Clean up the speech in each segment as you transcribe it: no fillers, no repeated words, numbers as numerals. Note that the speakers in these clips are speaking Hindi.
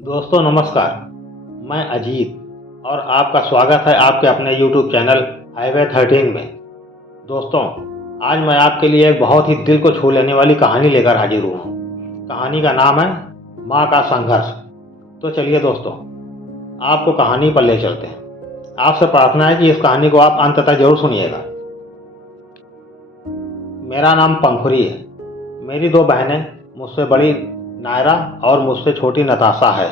दोस्तों नमस्कार। मैं अजीत और आपका स्वागत है आपके अपने YouTube चैनल हाईवे 13 में। दोस्तों, आज मैं आपके लिए एक बहुत ही दिल को छू लेने वाली कहानी लेकर हाजिर हुआ हूँ। कहानी का नाम है माँ का संघर्ष। तो चलिए दोस्तों, आपको कहानी पर ले चलते हैं। आपसे प्रार्थना है कि इस कहानी को आप अंत तक जरूर सुनिएगा। मेरा नाम पंखुरी है। मेरी दो बहनें, मुझसे बड़ी नायरा और मुझसे छोटी नताशा है।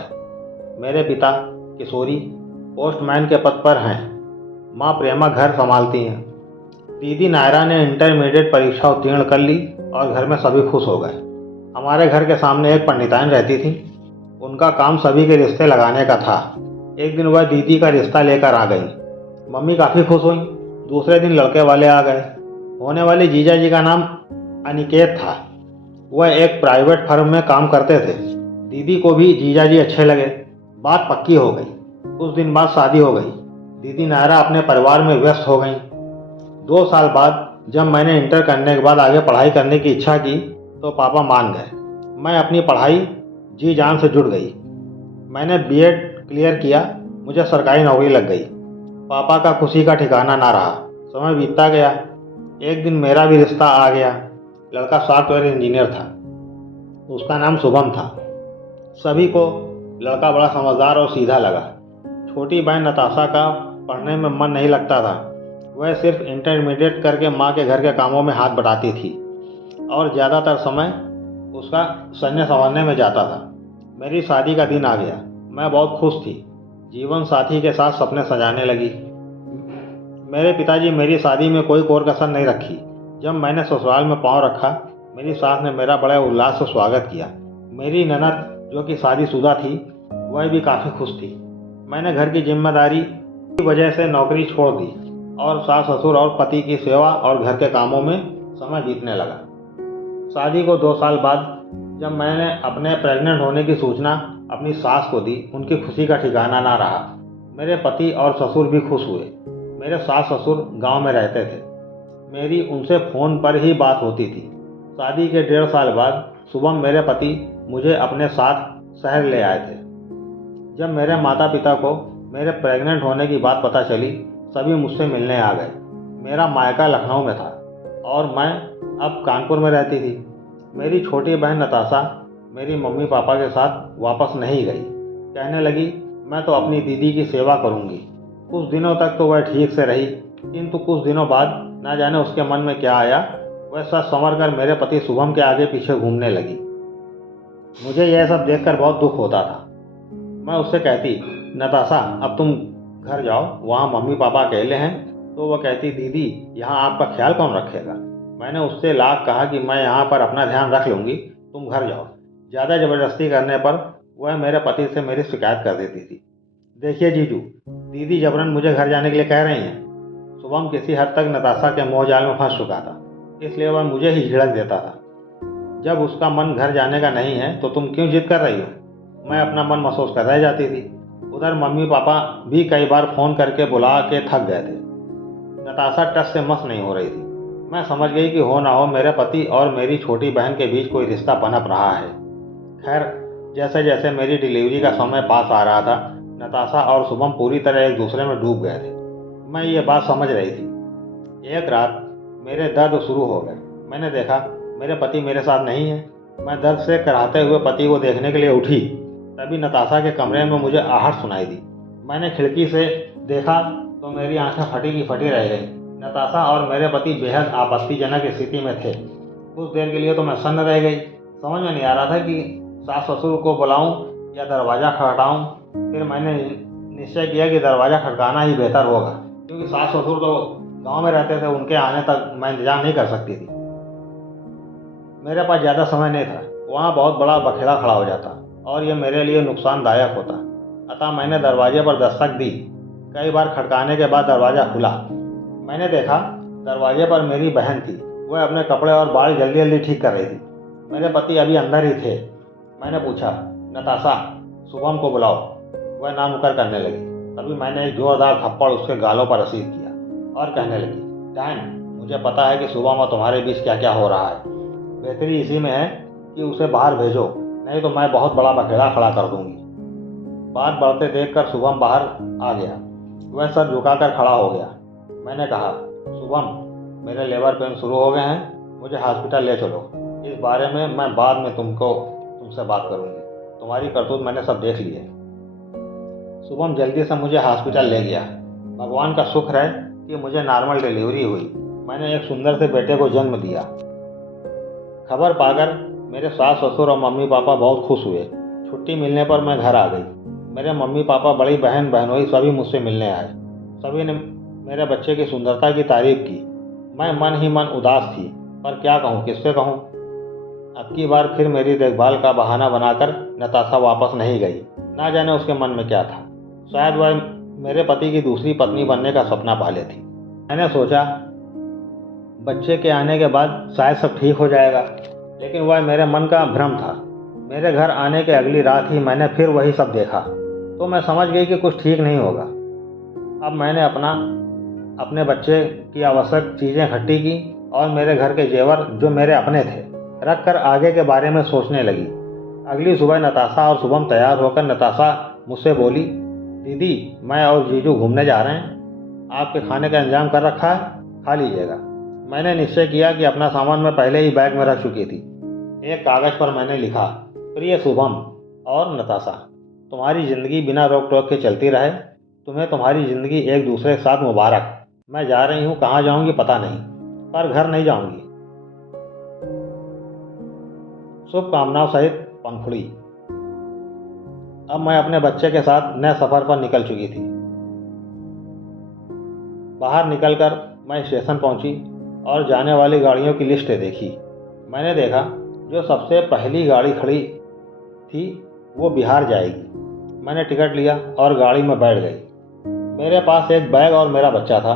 मेरे पिता किशोरी पोस्टमैन के पद पर हैं। माँ प्रेमा घर संभालती हैं। दीदी नायरा ने इंटरमीडिएट परीक्षा उत्तीर्ण कर ली और घर में सभी खुश हो गए। हमारे घर के सामने एक पंडिताइन रहती थी। उनका काम सभी के रिश्ते लगाने का था। एक दिन वह दीदी का रिश्ता लेकर आ गई। मम्मी काफ़ी खुश हुई। दूसरे दिन लड़के वाले आ गए। होने वाले जीजा जी का नाम अनिकेत था। वह एक प्राइवेट फर्म में काम करते थे। दीदी को भी जीजा जी अच्छे लगे। बात पक्की हो गई। कुछ दिन बाद शादी हो गई। दीदी नायरा अपने परिवार में व्यस्त हो गई। 2 साल बाद जब मैंने इंटर करने के बाद आगे पढ़ाई करने की इच्छा की तो पापा मान गए। मैं अपनी पढ़ाई जी जान से जुट गई। मैंने बीएड क्लियर किया। मुझे सरकारी नौकरी लग गई। पापा का खुशी का ठिकाना ना रहा। समय बीतता गया। एक दिन मेरा भी रिश्ता आ गया। लड़का सॉफ्टवेयर इंजीनियर था। उसका नाम शुभम था। सभी को लड़का बड़ा समझदार और सीधा लगा। छोटी बहन नताशा का पढ़ने में मन नहीं लगता था। वह सिर्फ इंटरमीडिएट करके माँ के घर के कामों में हाथ बटाती थी और ज़्यादातर समय उसका सन्या संवारने में जाता था। मेरी शादी का दिन आ गया। मैं बहुत खुश थी। जीवन साथी के साथ सपने सजाने लगी। मेरे पिताजी मेरी शादी में कोई कोर कसर नहीं रखी। जब मैंने ससुराल में पांव रखा, मेरी सास ने मेरा बड़े उल्लास से स्वागत किया। मेरी ननद जो कि शादीशुदा थी, वह भी काफ़ी खुश थी। मैंने घर की जिम्मेदारी की वजह से नौकरी छोड़ दी और सास ससुर और पति की सेवा और घर के कामों में समय बीतने लगा। शादी को 2 साल बाद जब मैंने अपने प्रेग्नेंट होने की सूचना अपनी सास को दी, उनकी खुशी का ठिकाना ना रहा। मेरे पति और ससुर भी खुश हुए। मेरे सास ससुर गांव में रहते थे। मेरी उनसे फ़ोन पर ही बात होती थी। शादी के 1.5 साल बाद शुभम मेरे पति मुझे अपने साथ शहर ले आए थे। जब मेरे माता पिता को मेरे प्रेग्नेंट होने की बात पता चली, सभी मुझसे मिलने आ गए। मेरा मायका लखनऊ में था और मैं अब कानपुर में रहती थी। मेरी छोटी बहन नताशा मेरी मम्मी पापा के साथ वापस नहीं गई। कहने लगी, मैं तो अपनी दीदी की सेवा करूंगी। कुछ दिनों तक तो वह ठीक से रही, किंतु कुछ दिनों बाद ना जाने उसके मन में क्या आया, वह सच संवर कर मेरे पति शुभम के आगे पीछे घूमने लगी। मुझे यह सब देखकर बहुत दुख होता था। मैं उससे कहती, नताशा अब तुम घर जाओ, वहाँ मम्मी पापा अकेले हैं। तो वह कहती, दीदी यहाँ आपका ख्याल कौन रखेगा। मैंने उससे लाख कहा कि मैं यहाँ पर अपना ध्यान रख लूँगी, तुम घर जाओ। ज़्यादा ज़बरदस्ती करने पर वह मेरे पति से मेरी शिकायत कर देती थी। देखिए जीजू, दीदी जबरन मुझे घर जाने के लिए कह रही हैं। शुभम किसी हद तक नताशा के मोह जाल में फंस चुका था, इसलिए वह मुझे ही झिड़क देता था। जब उसका मन घर जाने का नहीं है तो तुम क्यों जिद कर रही हो। मैं अपना मन महसूस कर रह जाती थी। उधर मम्मी पापा भी कई बार फ़ोन करके बुला के थक गए थे। नताशा टस से मस नहीं हो रही थी। मैं समझ गई कि हो ना हो मेरे पति और मेरी छोटी बहन के बीच कोई रिश्ता पनप रहा है। खैर, जैसे जैसे मेरी डिलीवरी का समय पास आ रहा था, नताशा और शुभम पूरी तरह एक दूसरे में डूब गए थे। मैं ये बात समझ रही थी। एक रात मेरे दर्द शुरू हो गए। मैंने देखा मेरे पति मेरे साथ नहीं है। मैं दर्द से कराहते हुए पति को देखने के लिए उठी। तभी नताशा के कमरे में मुझे आहट सुनाई दी। मैंने खिड़की से देखा तो मेरी आंखें फटी की फटी रह गई। नताशा और मेरे पति बेहद आपत्तिजनक स्थिति में थे। कुछ देर के लिए तो मैं सन्न रह गई। समझ में नहीं आ रहा था कि सास ससुर को बुलाऊं या दरवाज़ा खटखटाऊं। फिर मैंने निश्चय किया कि दरवाज़ा खटकाना ही बेहतर होगा, क्योंकि सास ससुर तो गांव में रहते थे, उनके आने तक मैं इंतजार नहीं कर सकती थी। मेरे पास ज़्यादा समय नहीं था। वहाँ बहुत बड़ा बखेड़ा खड़ा हो जाता और यह मेरे लिए नुकसानदायक होता। अतः मैंने दरवाजे पर दस्तक दी। कई बार खटकाने के बाद दरवाज़ा खुला। मैंने देखा दरवाजे पर मेरी बहन थी। वह अपने कपड़े और बाल जल्दी जल्दी ठीक कर रही थी। मेरे पति अभी अंदर ही थे। मैंने पूछा, नताशा शुभम को बुलाओ। वह ना नुकर करने लगी। तभी मैंने एक जोरदार थप्पड़ उसके गालों पर रसीद किया और कहने लगी, डैन, मुझे पता है कि शुभम और तुम्हारे बीच क्या क्या हो रहा है। बेहतरी इसी में है कि उसे बाहर भेजो, नहीं तो मैं बहुत बड़ा बखेड़ा खड़ा कर दूंगी। बात बढ़ते देखकर शुभम बाहर आ गया। वह सर झुकाकर खड़ा हो गया। मैंने कहा, शुभम, मेरे लेबर पेन शुरू हो गए हैं, मुझे हॉस्पिटल ले चलो। इस बारे में मैं बाद में तुमसे बात करूंगी। तुम्हारी करतूत मैंने सब देख ली है। शुभम जल्दी से मुझे हॉस्पिटल ले गया। भगवान का शुक्र है कि मुझे नॉर्मल डिलीवरी हुई। मैंने एक सुंदर से बेटे को जन्म दिया। खबर पाकर मेरे सास ससुर और मम्मी पापा बहुत खुश हुए। छुट्टी मिलने पर मैं घर आ गई। मेरे मम्मी पापा, बड़ी बहन, बहनोई सभी मुझसे मिलने आए। सभी ने मेरे बच्चे की सुंदरता की तारीफ की। मैं मन ही मन उदास थी, पर क्या कहूँ, किससे कहूँ। अब की बार फिर मेरी देखभाल का बहाना बनाकर नताशा वापस नहीं गई। ना जाने उसके मन में क्या था। शायद वह मेरे पति की दूसरी पत्नी बनने का सपना पाले थी। मैंने सोचा बच्चे के आने के बाद शायद सब ठीक हो जाएगा, लेकिन वह मेरे मन का भ्रम था। मेरे घर आने के अगली रात ही मैंने फिर वही सब देखा, तो मैं समझ गई कि कुछ ठीक नहीं होगा। अब मैंने अपने बच्चे की आवश्यक चीज़ें इकट्ठी की और मेरे घर के जेवर, जो मेरे अपने थे, रख कर आगे के बारे में सोचने लगी। अगली सुबह नताशा और शुभम तैयार होकर नताशा मुझसे बोली, दीदी, मैं और जीजू घूमने जा रहे हैं, आपके खाने का इंतजाम कर रखा है, खा लीजिएगा। मैंने निश्चय किया कि अपना सामान मैं पहले ही बैग में रख चुकी थी। एक कागज़ पर मैंने लिखा, प्रिय शुभम और नताशा, तुम्हारी ज़िंदगी बिना रोक टोक के चलती रहे। तुम्हें तुम्हारी ज़िंदगी एक दूसरे के साथ मुबारक। मैं जा रही हूँ, कहाँ जाऊँगी पता नहीं, पर घर नहीं जाऊँगी। शुभकामनाओं सहित पंखुड़ी। अब मैं अपने बच्चे के साथ नए सफ़र पर निकल चुकी थी। बाहर निकलकर मैं स्टेशन पहुंची और जाने वाली गाड़ियों की लिस्ट देखी। मैंने देखा जो सबसे पहली गाड़ी खड़ी थी वो बिहार जाएगी। मैंने टिकट लिया और गाड़ी में बैठ गई। मेरे पास एक बैग और मेरा बच्चा था।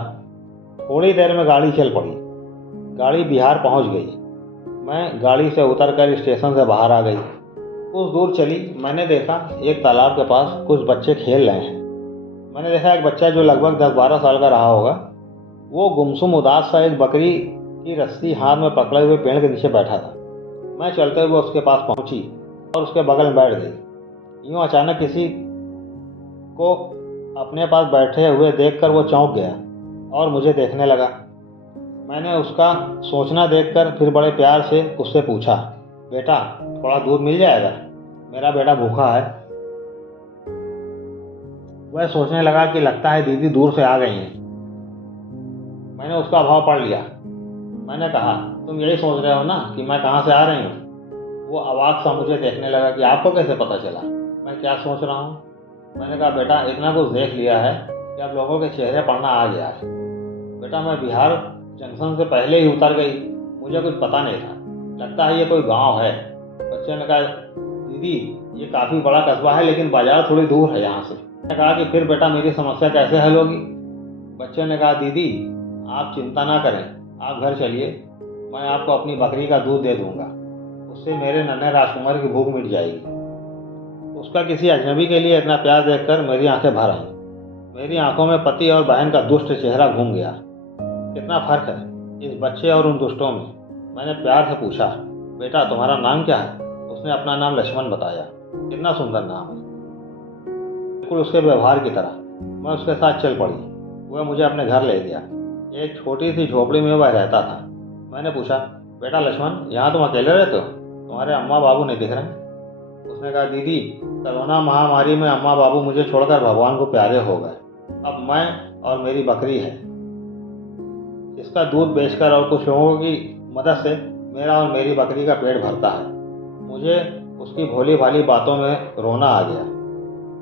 थोड़ी देर में गाड़ी चल पड़ी। गाड़ी बिहार पहुंच गई। मैं गाड़ी से उतरकर स्टेशन से बाहर आ गई। कुछ दूर चली, मैंने देखा एक तालाब के पास कुछ बच्चे खेल रहे हैं। मैंने देखा एक बच्चा जो लगभग 10-12 साल का रहा होगा, वो गुमसुम उदास सा एक बकरी की रस्सी हाथ में पकड़े हुए पेड़ के नीचे बैठा था। मैं चलते हुए उसके पास पहुंची और उसके बगल में बैठ गई। यूं अचानक किसी को अपने पास बैठे हुए देखकर वो चौंक गया और मुझे देखने लगा। मैंने उसका सोचना देखकर फिर बड़े प्यार से उससे पूछा, बेटा, थोड़ा दूध मिल जाएगा, मेरा बेटा भूखा है। वह सोचने लगा कि लगता है दीदी दूर से आ गई हैं। मैंने उसका भाव पढ़ लिया। मैंने कहा, तुम यही सोच रहे हो ना कि मैं कहाँ से आ रही हूँ। वो अवाक सा मुझे देखने लगा कि आपको कैसे पता चला मैं क्या सोच रहा हूँ। मैंने कहा, बेटा, इतना कुछ देख लिया है कि अब लोगों के चेहरे पढ़ना आ गया है। बेटा, मैं बिहार जंक्शन से पहले ही उतर गई, मुझे कुछ पता नहीं था, लगता है ये कोई गाँव है। बच्चे ने कहा, दीदी, ये काफ़ी बड़ा कस्बा है लेकिन बाजार थोड़ी दूर है यहाँ से। मैंने कहा कि फिर बेटा मेरी समस्या कैसे हल होगी। बच्चे ने कहा, दीदी, आप चिंता ना करें, आप घर चलिए, मैं आपको अपनी बकरी का दूध दे दूंगा, उससे मेरे नन्हे राजकुमार की भूख मिट जाएगी। उसका किसी अजनबी के लिए इतना प्यार देखकर मेरी आंखें भर आईं। मेरी आंखों में पति और बहन का दुष्ट चेहरा घूम गया। कितना फर्क है इस बच्चे और उन दुष्टों में। मैंने प्यार से पूछा, बेटा, तुम्हारा नाम क्या है। उसने अपना नाम लक्ष्मण बताया। कितना सुंदर नाम है, बिल्कुल उसके व्यवहार की तरह। मैं उसके साथ चल पड़ी। वह मुझे अपने घर ले गया। एक छोटी सी झोपड़ी में वह रहता था। मैंने पूछा, बेटा लक्ष्मण, यहाँ तुम अकेले रहते हो, तुम्हारे अम्मा बाबू नहीं दिख रहे। उसने कहा, दीदी, कोरोना महामारी में अम्मा बाबू मुझे छोड़कर भगवान को प्यारे हो गए। अब मैं और मेरी बकरी है। इसका दूध बेचकर और कुछ लोगों की मदद से मेरा और मेरी बकरी का पेट भरता है। मुझे उसकी भोली भाली बातों में रोना आ गया।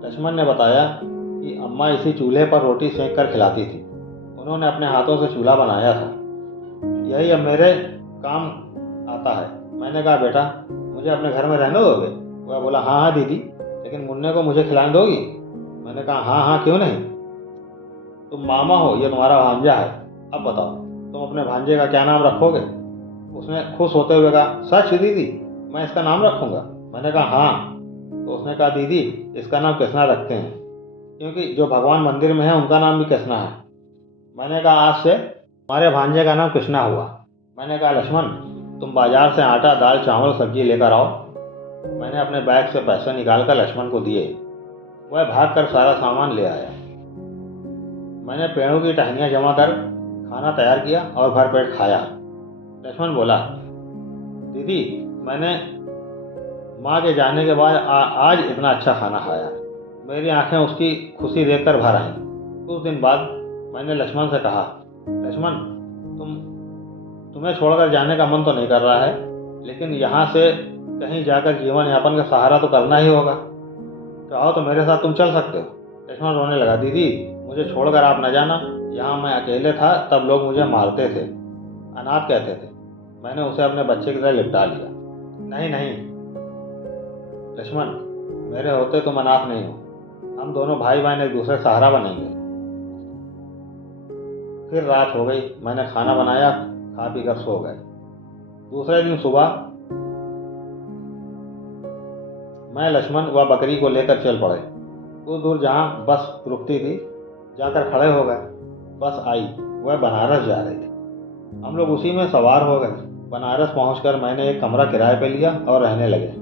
लक्ष्मण ने बताया कि अम्मा इसी चूल्हे पर रोटी सेंक कर खिलाती थी। उन्होंने अपने हाथों से चूल्हा बनाया था। यही अब मेरे काम आता है। मैंने कहा, बेटा, मुझे अपने घर में रहने दोगे। वह बोला, हाँ हाँ दीदी, लेकिन मुन्ने को मुझे खिलाने दोगी। मैंने कहा, हाँ हाँ, क्यों नहीं, तुम मामा हो, ये तुम्हारा भांजा है। अब बताओ तुम अपने भांजे का क्या नाम रखोगे। उसने खुश होते हुए कहा, सच दीदी, मैं इसका नाम रखूँगा। मैंने कहा, हाँ। तो उसने कहा, दीदी, इसका नाम कृष्णा रखते हैं, क्योंकि जो भगवान मंदिर में है उनका नाम भी कृष्णा है। मैंने कहा, आज से तुम्हारे भांजे का नाम कृष्णा हुआ। मैंने कहा, लक्ष्मण, तुम बाजार से आटा, दाल, चावल, सब्जी लेकर आओ। मैंने अपने बैग से पैसे निकालकर लक्ष्मण को दिए। वह भागकर सारा सामान ले आया। मैंने पेड़ों की टहनियाँ जमा कर खाना तैयार किया और भरपेट खाया। लक्ष्मण बोला, दीदी, मैंने माँ के जाने के बाद आज इतना अच्छा खाना खाया। मेरी आंखें उसकी खुशी देखकर भर आईं। कुछ दिन बाद मैंने लक्ष्मण से कहा, लक्ष्मण, तुम्हें छोड़कर जाने का मन तो नहीं कर रहा है, लेकिन यहाँ से कहीं जाकर जीवन यापन का सहारा तो करना ही होगा। चाहो तो मेरे साथ तुम चल सकते हो। लक्ष्मण रोने लगा, दीदी, मुझे छोड़कर आप न जाना। यहाँ मैं अकेले था तब लोग मुझे मारते थे, अनाथ कहते थे। मैंने उसे अपने बच्चे की तरह लिपटा लिया। नहीं नहीं लक्ष्मण, मेरे होते तुम अनाथ नहीं हो। हम दोनों भाई बहन एक दूसरे सहारा बनेंगे। फिर रात हो गई। मैंने खाना बनाया, खा पी कर सो गए। दूसरे दिन सुबह मैं लक्ष्मण व बकरी को लेकर चल पड़े। कुछ दूर जहाँ बस रुकती थी जाकर खड़े हो गए। बस आई, वह बनारस जा रही थी। हम लोग उसी में सवार हो गए। बनारस पहुंचकर मैंने एक कमरा किराए पे लिया और रहने लगे।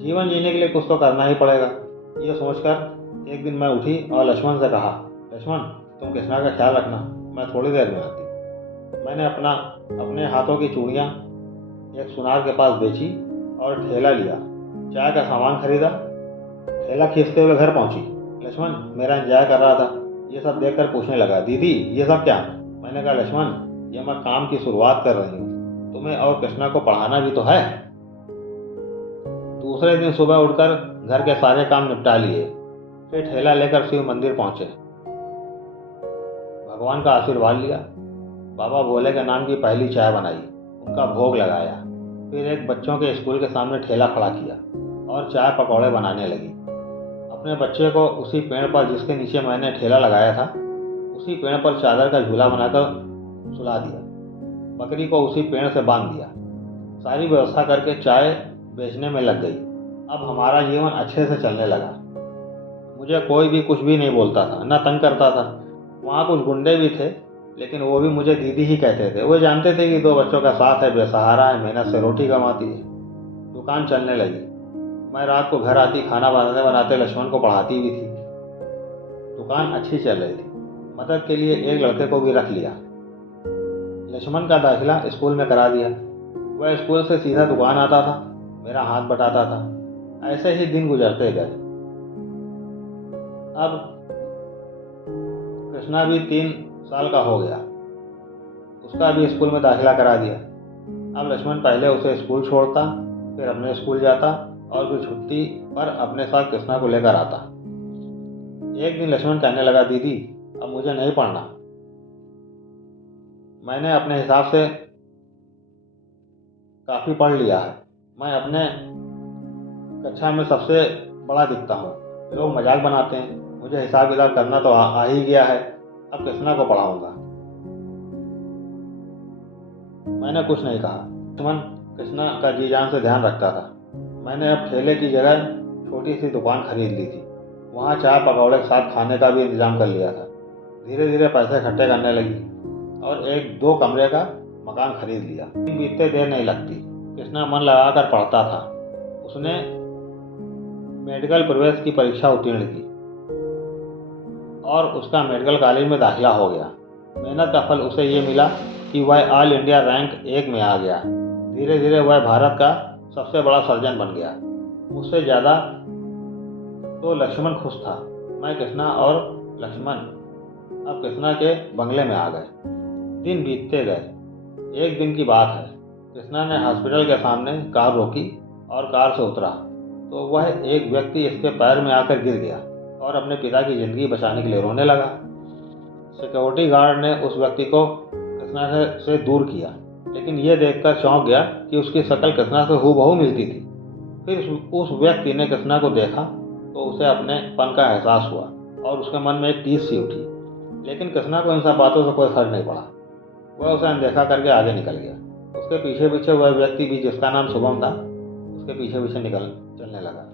जीवन जीने के लिए कुछ तो करना ही पड़ेगा। ये सोचकर एक दिन मैं उठी और लक्ष्मण से कहा, लक्ष्मण, तुम कृष्णा का ख्याल रखना, मैं थोड़ी देर में आती। मैंने अपने हाथों की चूड़ियाँ एक सुनार के पास बेची और ठेला लिया। चाय का सामान खरीदा। ठेला खींचते हुए घर पहुंची। लक्ष्मण मेरा इंतजार कर रहा था। ये सब देखकर पूछने लगा, दीदी, ये सब क्या? मैंने कहा, लक्ष्मण, ये मैं काम की शुरुआत कर रही हूँ। तुम्हें और कृष्णा को पढ़ाना भी तो है। दूसरे दिन सुबह उठकर घर के सारे काम निपटा लिए। फिर ठेला लेकर शिव मंदिर पहुंचे। भगवान का आशीर्वाद लिया। बाबा भोले के नाम की पहली चाय बनाई, उनका भोग लगाया। फिर एक बच्चों के स्कूल के सामने ठेला खड़ा किया और चाय पकौड़े बनाने लगी। अपने बच्चे को उसी पेड़ पर जिसके नीचे मैंने ठेला लगाया था, उसी पेड़ पर चादर का झूला बनाकर सुला दिया। बकरी को उसी पेड़ से बांध दिया। सारी व्यवस्था करके चाय बेचने में लग गई। अब हमारा जीवन अच्छे से चलने लगा। मुझे कोई भी कुछ भी नहीं बोलता था, न तंग करता था। वहाँ कुछ गुंडे भी थे, लेकिन वो भी मुझे दीदी ही कहते थे। वो जानते थे कि 2 बच्चों का साथ है, बेसहारा है, मेहनत से रोटी कमाती है। दुकान चलने लगी। मैं रात को घर आती, खाना बनाते बनाते लक्ष्मण को पढ़ाती भी थी। दुकान अच्छी चल रही थी। मदद के लिए एक लड़के को भी रख लिया। लक्ष्मण का दाखिला स्कूल में करा दिया। वह स्कूल से सीधा दुकान आता था, मेरा हाथ बटाता था। ऐसे ही दिन गुजरते गए। अब कृष्णा भी 3 साल का हो गया। उसका भी स्कूल में दाखिला करा दिया। अब लक्ष्मण पहले उसे स्कूल छोड़ता, फिर अपने स्कूल जाता और फिर छुट्टी पर अपने साथ कृष्णा को लेकर आता। एक दिन लक्ष्मण कहने लगा, दीदी, अब मुझे नहीं पढ़ना। मैंने अपने हिसाब से काफ़ी पढ़ लिया है। मैं अपने कक्षा में सबसे बड़ा दिखता हूँ। लोग मजाक बनाते हैं। मुझे हिसाब किताब करना तो आ ही गया है। अब कृष्णा को पढ़ाऊंगा। मैंने कुछ नहीं कहा। लक्ष्मण कृष्णा का जी जान से ध्यान रखता था। मैंने अब ठेले की जगह छोटी सी दुकान खरीद ली थी। वहाँ चाय पकौड़े के साथ खाने का भी इंतजाम कर लिया था। धीरे धीरे पैसे इकट्ठे करने लगी और 1-2 कमरे का मकान खरीद लिया। बीतते देर नहीं लगती। कृष्णा मन लगाकर पढ़ता था। उसने मेडिकल प्रवेश की परीक्षा उत्तीर्ण की और उसका मेडिकल कॉलेज में दाखिला हो गया। मेहनत का फल उसे ये मिला कि वह ऑल इंडिया रैंक 1 में आ गया। धीरे धीरे वह भारत का सबसे बड़ा सर्जन बन गया। मुझसे ज़्यादा तो लक्ष्मण खुश था। मैं, कृष्णा और लक्ष्मण अब कृष्णा के बंगले में आ गए। दिन बीतते गए। एक दिन की बात है, कृष्णा ने हॉस्पिटल के सामने कार रोकी और कार से उतरा तो वह एक व्यक्ति इसके पैर में आकर गिर गया और अपने पिता की ज़िंदगी बचाने के लिए रोने लगा। सिक्योरिटी गार्ड ने उस व्यक्ति को कृष्णा से दूर किया, लेकिन यह देखकर चौंक गया कि उसकी शक्ल कृष्णा से हूबहू मिलती थी। फिर उस व्यक्ति ने कृष्णा को देखा तो उसे अपने पन का एहसास हुआ और उसके मन में एक टीस सी उठी। लेकिन कृष्णा को इन सब बातों से कोई फर्क नहीं पड़ा। वह उसे अनदेखा करके आगे निकल गया। उसके पीछे पीछे वह व्यक्ति भी, जिसका नाम शुभम था, उसके पीछे पीछे निकल चलने लगा।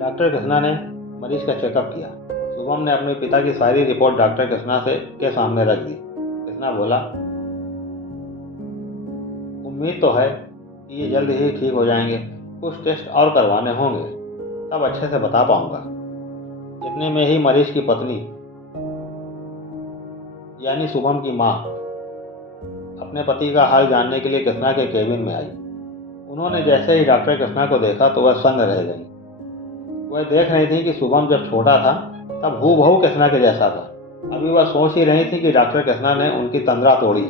डॉक्टर कृष्णा ने मरीज का चेकअप किया। शुभम ने अपने पिता की सारी रिपोर्ट डॉक्टर कृष्णा के सामने रख दी। कृष्णा बोला, उम्मीद तो है कि ये जल्द ही ठीक हो जाएंगे। कुछ टेस्ट और करवाने होंगे। तब अच्छे से बता पाऊंगा। इतने में ही मरीज की पत्नी यानी शुभम की माँ अपने पति का हाल जानने के लिए कृष्णा के केबिन में आई। उन्होंने जैसे ही डॉक्टर कृष्णा को देखा तो वह सन्न रह गई। वह देख रही थी कि शुभम जब छोटा था तब हूबहू कृष्णा के जैसा था। अभी वह सोच ही रही थी कि डॉक्टर कृष्णा ने उनकी तंद्रा तोड़ी।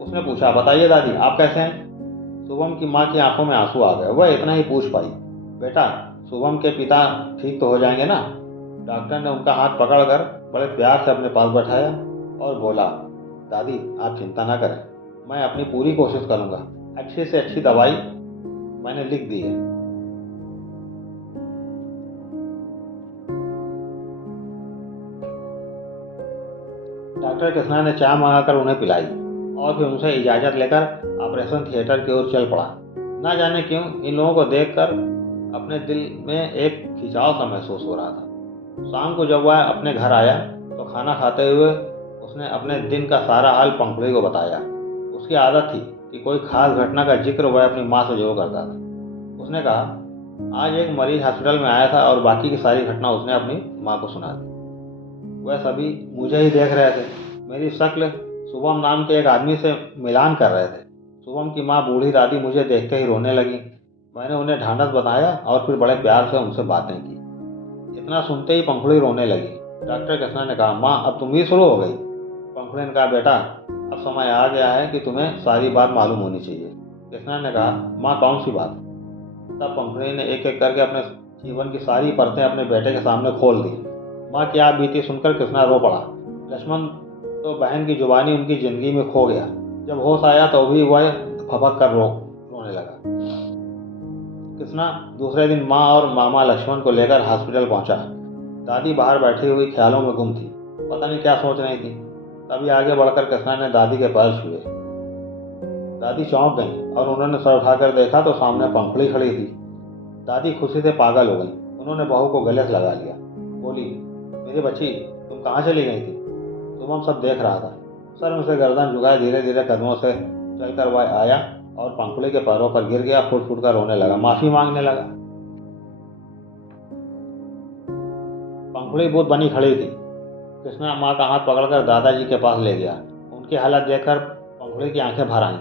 उसने पूछा, बताइए दादी, आप कैसे हैं? शुभम की माँ की आंखों में आंसू आ गए। वह इतना ही पूछ पाई, बेटा, शुभम के पिता ठीक तो हो जाएंगे ना? डॉक्टर ने उनका हाथ पकड़कर बड़े प्यार से अपने पास बैठाया और बोला, दादी आप चिंता ना करें, मैं अपनी पूरी कोशिश करूंगा। अच्छी से अच्छी दवाई मैंने लिख दी है। डॉक्टर कृष्णा ने चाय मंगाकर उन्हें पिलाई और फिर उनसे इजाज़त लेकर ऑपरेशन थिएटर की ओर चल पड़ा। ना जाने क्यों इन लोगों को देखकर अपने दिल में एक खिंचाव सा महसूस हो रहा था। शाम को जब वह अपने घर आया तो खाना खाते हुए उसने अपने दिन का सारा हाल पंखुड़ी को बताया। उसकी आदत थी कि कोई खास घटना का जिक्र वह अपनी माँ से जरूर करता था। उसने कहा, आज एक मरीज हॉस्पिटल में आया था और बाकी की सारी घटना उसने अपनी माँ को सुना दी। वह सभी मुझे ही देख रहे थे। मेरी शक्ल शुभम नाम के एक आदमी से मिलान कर रहे थे। शुभम की माँ बूढ़ी दादी मुझे देखते ही रोने लगी। मैंने उन्हें ढांढस बताया और फिर बड़े प्यार से उनसे बातें की। इतना सुनते ही पंखुड़ी रोने लगी। डॉक्टर कृष्णा ने कहा, माँ अब तुम भी शुरू हो गई? पंखुड़ी ने कहा, बेटा अब समय आ गया है कि तुम्हें सारी बात मालूम होनी चाहिए। कृष्णा ने कहा, माँ कौन सी बात? तब पंखुड़ी ने एक एक करके अपने जीवन की सारी परतें अपने बेटे के सामने खोल दी। माँ की आप बीती सुनकर कृष्णा रो पड़ा। लक्ष्मण तो बहन की जुबानी उनकी जिंदगी में खो गया। जब होश आया तो भी वह फपक कर रोने लगा। कृष्णा दूसरे दिन माँ और मामा लक्ष्मण को लेकर हॉस्पिटल पहुंचा। दादी बाहर बैठी हुई ख्यालों में गुम थी, पता नहीं क्या सोच रही थी। तभी आगे बढ़कर कृष्णा ने दादी के पैर छुए। दादी चौंक गई और उन्होंने सर उठाकर देखा तो सामने पंखुड़ी खड़ी थी। दादी खुशी से पागल हो गई। उन्होंने बहू को गले से लगा लिया। बोली, मेरी बच्ची तुम कहाँ चली गई थी? शुभम सब देख रहा था। सर में से गर्दन झुकाए धीरे धीरे कदमों से चलकर वह आया और पंखुड़ी के पैरों पर गिर गया। फुट फुट कर रोने लगा, माफी मांगने लगा। पंखुड़ी बहुत बनी खड़ी थी। कृष्णा माँ का हाथ पकड़कर दादाजी के पास ले गया। उनकी हालत देखकर पंखुड़ी की आंखें भर आईं।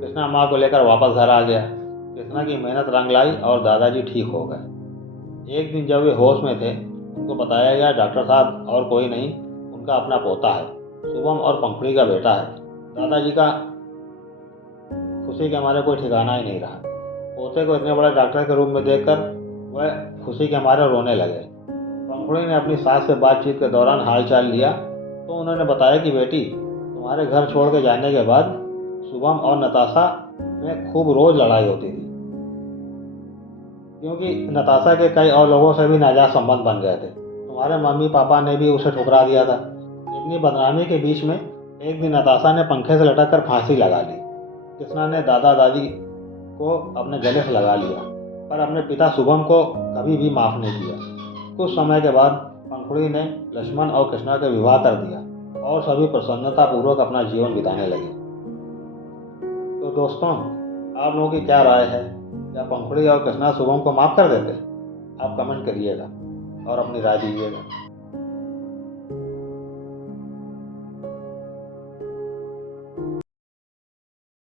कृष्णा माँ को लेकर वापस घर आ गया। कृष्णा की मेहनत रंग लाई और दादाजी ठीक हो गए। एक दिन जब वे होश में थे उनको बताया गया, डॉक्टर साहब और कोई नहीं, उनका अपना पोता है, शुभम और पंखुड़ी का बेटा है। दादाजी का खुशी के मारे कोई ठिकाना ही नहीं रहा। पोते को इतने बड़े डॉक्टर के रूप में देखकर वह खुशी के मारे रोने लगे। पंखुड़ी ने अपनी सास से बातचीत के दौरान हालचाल लिया तो उन्होंने बताया कि बेटी, तुम्हारे घर छोड़ के जाने के बाद शुभम और नताशा में खूब रोज लड़ाई होती थी, क्योंकि नताशा के कई और लोगों से भी नाजायज संबंध बन गए थे। तुम्हारे मम्मी पापा ने भी उसे ठुकरा दिया था। इतनी बदनामी के बीच में एक दिन नताशा ने पंखे से लटक कर फांसी लगा ली। कृष्णा ने दादा दादी को अपने गले से लगा लिया, पर अपने पिता शुभम को कभी भी माफ नहीं किया। कुछ समय के बाद पंखुड़ी ने लक्ष्मण और कृष्णा का विवाह कर दिया और सभी प्रसन्नतापूर्वक अपना जीवन बिताने लगे। तो दोस्तों, आप लोगों की क्या राय है? क्या पंखुड़ी और कृष्णा शुभम को माफ कर देते? आप कमेंट करिएगा और अपनी राय दीजिएगा।